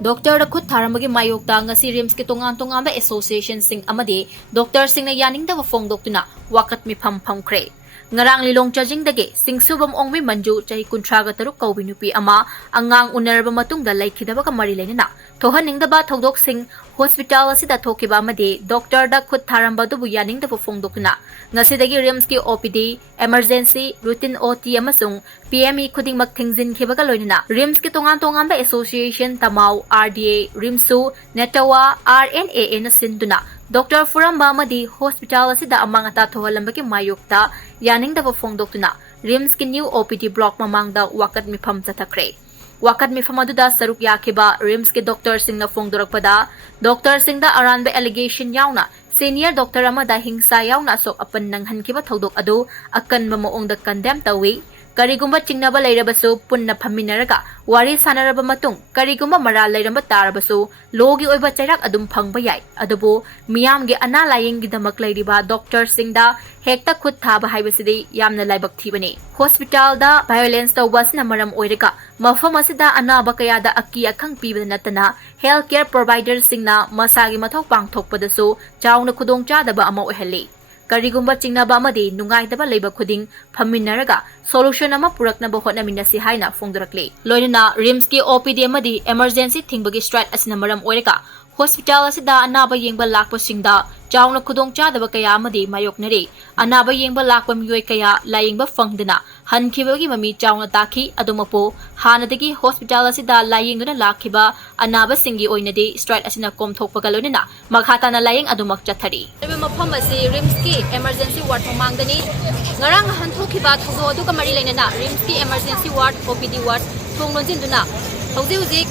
Doctor Khut Tharambagi Mayokta ngasi Rims ki tongan ba association sing amadi Doctor Singna Yaningdaba Phongdoktuna Wakat Meepham Phamkhre ngarang lilong charging dage singsubam ongmi manju chahi kuntraga taruk kaubi nupi ama angang unarba matungda laikhidaba ka mari leina thohaningdaba thodok sing hospital asida thokiba amadi Doctor da Khut Tharambadu bu Yaningdaba Phongdoktuna ngasi dagi Rims ki OPD emergency routine OT amasung PME khudingmak thingzin khibaga loina Rims ki tongan ba association tamau RDA Rimsu Netawa RNA na sinduna Dr. Furamba amadi hospital asida amang ata thohalambaki Mayokta Yaningdaba Phongdoktuna Rims ki new OPD block mamangda Wakat Meepham chathakre Wakat Meepham aduda saruk yakhiba Rims ki Dr. Singna phongdorakpada Dr. Singda aranba allegation yauna senior doctor amada hingsa yauna sok apan nanghankiba thodok adu akan mamoongda condemn tawi karigumba chingnaba leirabasu punna phaminaraga wari sanaraba matung karigumba maral leiramba tarabasu logi oiba chairak adum phangba yai adubu miyamge ana layeng gidamak leiriba Dr. Singda hekta khut thaba haibasidi yamna laibak thibani hospital da violence tawbasna maram oiraga mafam asida anaba kayada akki akhang pibada natana healthcare provider singna masagi mathau pangthokpadasu chauna khudong chadaba ama oihali karigumba chingnaba amadi nungaidaba leiba khuding phaminaraga solution ama puraknaba hotnaminasi haina phongdorakle loinana Rims ki OPD amadi emergency thingbagi strike asina maram oireka hospital asida anaba yengba lakpa singda chauna khudong chadaba kaya amadi mayoknare anaba yengba lakpa miyoi kaya layengba phangdana hankhibagi mami chauna takhi adumapo hanadagi hospital asida layengduna lakhiba anaba singi oinadi strike asina komthokpaga loinana makhatana layeng adumak chathari mafam asi Rims ki emergency ward mamangdani ngarang hanthokiba thogo adu kamari leinana Rims ki emergency ward OPD ward thonglonjinduna hauzik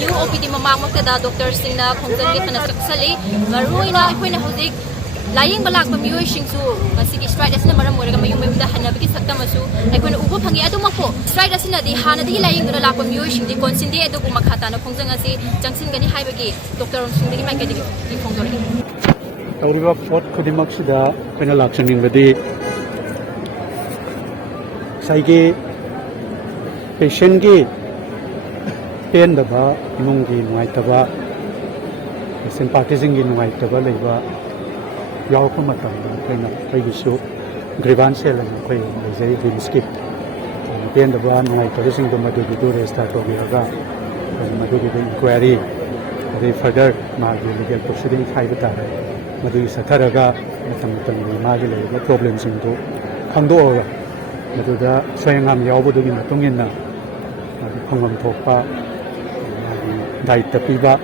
new OPD mamangmakda Dr. Singna khongjangi thana saksali maruina aikoina hauzik layeng balak pamiyoi singsu masigi strike asina maram oraga mayum mayumda hanabiki saktamasu aikoina ubo phangi adumako strike asina di hanadi layeng duna lak pamiyoi singdi konsindi adu kumakhata na khongjang asi jangsin haibagi Dr. Singdagi maikadi di khongdori Tauriba pot khudimaksida pena laksaning badi saigi patient gi pen daba nunggi nuai taba sympathizing gi nuai taba leiba yaw ko matam pena paigi su grievance la koi lejai dimski pen daba nuai taba sing do madu du restart ho gaga madu gi inquiry the further ma gi legal proceeding khai bata madu satharaga matam ma gi leiba problems indu khangdo madu da soyangam yawbudu gi matungin na khangam thokpa dai tapiba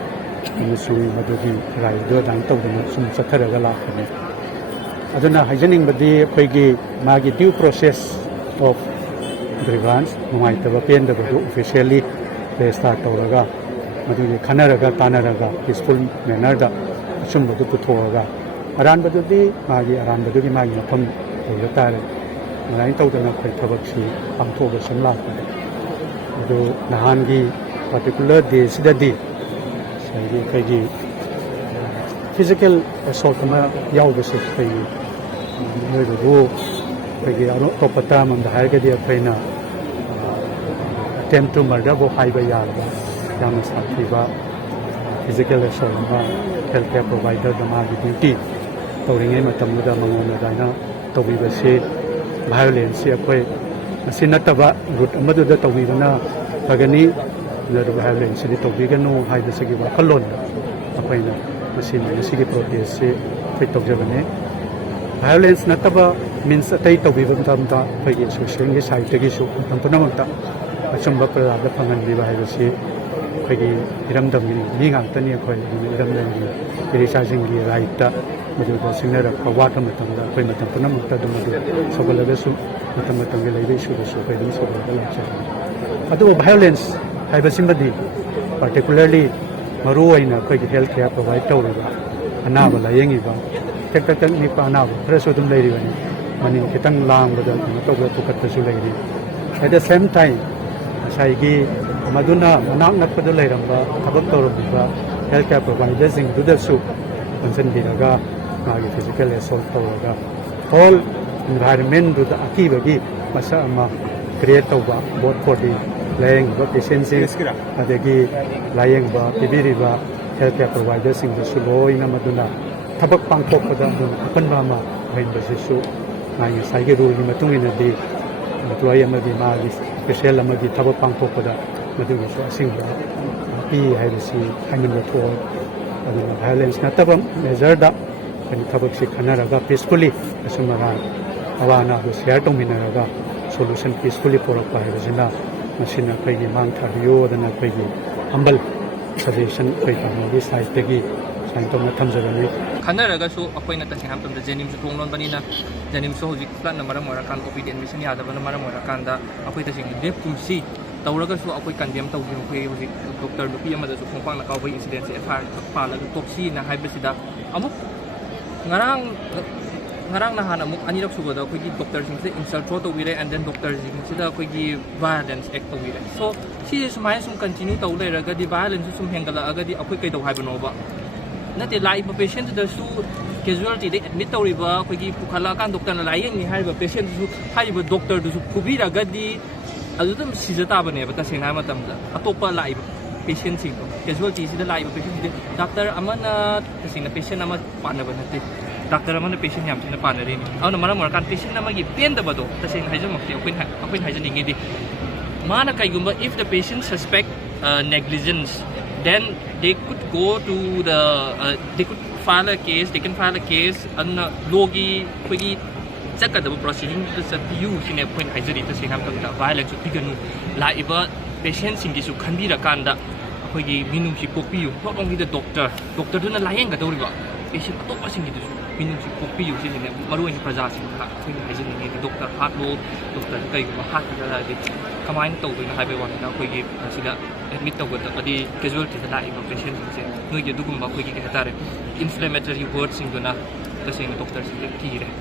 amasung madugi rai do dang tawdana sum satharaga lakhani aduna haijaning badi akhoi magi due process of grievance numai taba pen da bu officially start tawraga madugi khanaraga tanaraga peaceful manner da sum badu puthoraga aran badudi magi mafam tare ngai tawdana khoi thabak si pangthoga samla adu nahangi particular day sidadi sai kai physical assault ma yaw bese kai noi do kai aro topata man da hai ga dia kaina attempt to murder bo hai ba ya ba yam sa ba physical assault ma healthcare provider da ma duty tawringai matam da mangona da na tobi bese violence akhoi asinataba root amadu da tobi bana pagani level violence ni tobigano haida sagi wa khalon apaina machine ni sigi protest se fit tobjabane violence nataba means atai tobiba tamta phagi social ngi side tagi su tampanamta achamba prada da phangan li ba haida se phagi iramdam ni ngantani khoi iramdam ni researching gi right ta madu da sinera kawata matamda khoi matam panamta da madu sobalaga su matam gi leibe su su khoi dum sobalaga la cha adu violence haibasimbadi particularly maru aina koi healthcare provide tawriba anaba la yengiba tek ni pa anaba preso dum leiri bani mani kitang lang bada tawga tukat su leiri at the same time sai gi maduna manak nak padu leiramba thabak tawriba healthcare provider sing dudal su concern diraga magi physical assault tawraga whole environment du da akibagi masa ama create tawba both for the layeng patient adagi layeng pibiriba healthcare provider sing the suloi na maduna thabak pangkok pada apan ma hain basisu ngai sai ge rule ni matung ina di employee amadi ma gi special amadi thabak pangkok pada madu gi sing pi hai basi hanin the to aduna violence na tabam measure da ani thabak si khanaraga peacefully asumara awana go share tong minaraga solution peacefully porak pa hai basina machine kai gi mang thabiyo dana kai gi humble suggestion kai ta mo gi side te gi sign tong na thamjagani खनरगसु अखोइना तसिंग हमतम जेनिम सु थोंगलोन बनिना जेनिम सु होजिक फ्लान number मोरा कान OP admission यादबन number मोरा कानदा अखोइ तसिंग लेप Kumsi तौरगसु अखोइ condemn तौजि अखोइ होजिक doctor नुपी अमदसु खोंपांग ना कावै incident से FR पालग taxi ना हाइबसिदा अमुक ngarang ngarang na hana muk anirak suba da akhoi doctor sing se insult throw to wire and then doctor sing se da akhoi gi violence act to wire so si sumai sum continue to le raga di violence sum hengala aga di akhoi kai do hai bano ba nate lai ba patient da su casualty de admit to riba akhoi gi pukhala kan doctor na lai ni hai ba patient su hai ba doctor du su kubi raga di adudam sijata bane ba ta sena matam da atopa lai patient sing casualty sida lai ba patient de doctor amana sing na patient ama pana ba nate doctor amana patient yam sina pana re ni auna mara mara kan patient ama gi pen da ba do ta sing haijam makti akwin haijam ningi di mana kai gumba if the patient suspect negligence then they could go to the they could file a case they can file a case an logi khoi chaka da proceeding to satiu sine point haijari ta sing ham ta violence piganu la iba patient sing gi su khanbi ra kanda khoi gi minum si popiu not only the doctor tu na layeng ga doriba patient atop sing gi su minum si popiu sine maru ni praja sing ha khoi haijani ni doctor hat lo doctor kai ga hat da di kamain to na haibe wan na khoi gi sida admit to ga adi casualty da lai ba patient se noi ge dugum ba khoi gi ka tare inflammatory words sing na ta sing doctor sing ki re